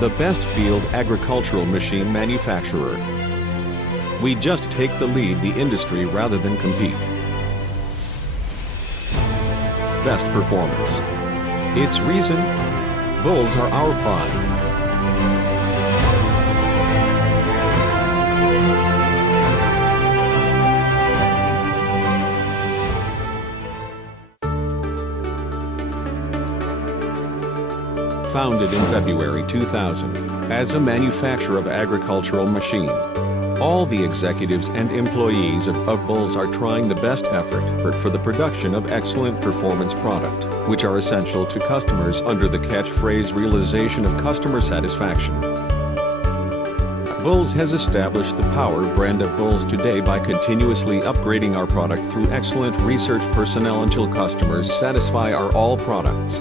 the best field agricultural machine manufacturer. We just take the lead the industry rather than compete. Best performance. Its reason? Bulls are our pride. Founded in February 2000, as a manufacturer of agricultural machine. All the executives and employees of Bulls are trying the best effort for the production of excellent performance product, which are essential to customers under the catchphrase realization of customer satisfaction. Bulls has established the power brand of Bulls today by continuously upgrading our product through excellent research personnel until customers satisfy our all products.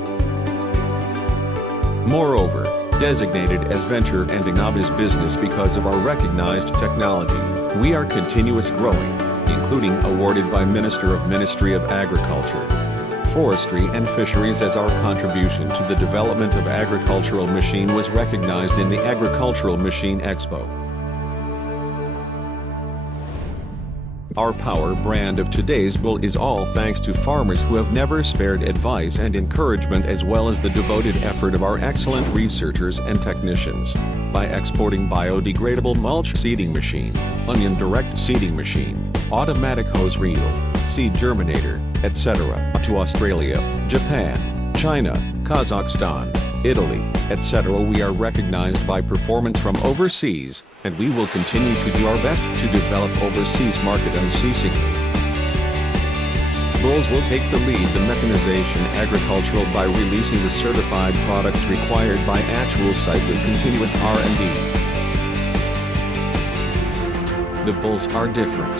Moreover, designated as venture and innovative business because of our recognized technology, we are continuous growing, including awarded by Ministry of Agriculture, Forestry and Fisheries as our contribution to the development of agricultural machine was recognized in the Agricultural Machine Expo. Our power brand of today's Bull is all thanks to farmers who have never spared advice and encouragement as well as the devoted effort of our excellent researchers and technicians. By exporting biodegradable mulch seeding machine, onion direct seeding machine, automatic hose reel, seed germinator, etc. to Australia, Japan, China, Kazakhstan, Italy, etc. we are recognized by performance from overseas, and we will continue to do our best to develop overseas market unceasingly. Bulls will take the lead the mechanization agricultural by releasing the certified products required by actual site with continuous R&D. The Bulls are different.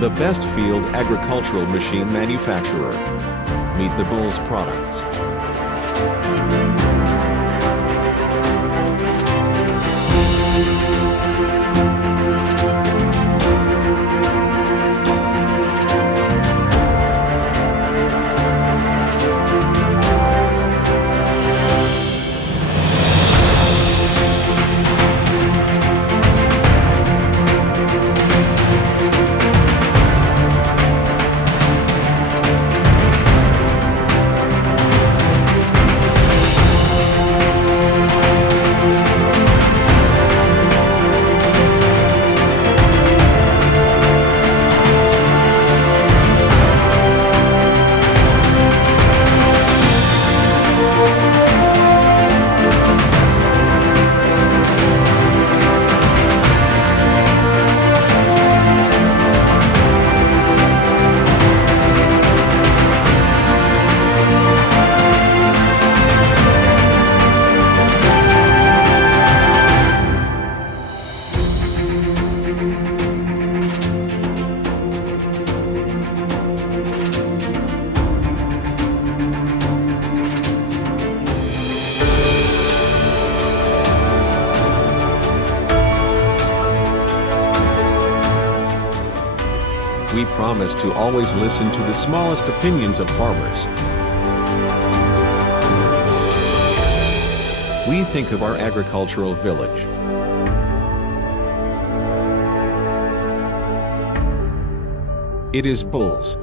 The best field agricultural machine manufacturer. Meet the Bulls products. We promise to always listen to the smallest opinions of farmers. We think of our agricultural village. It is Bulls.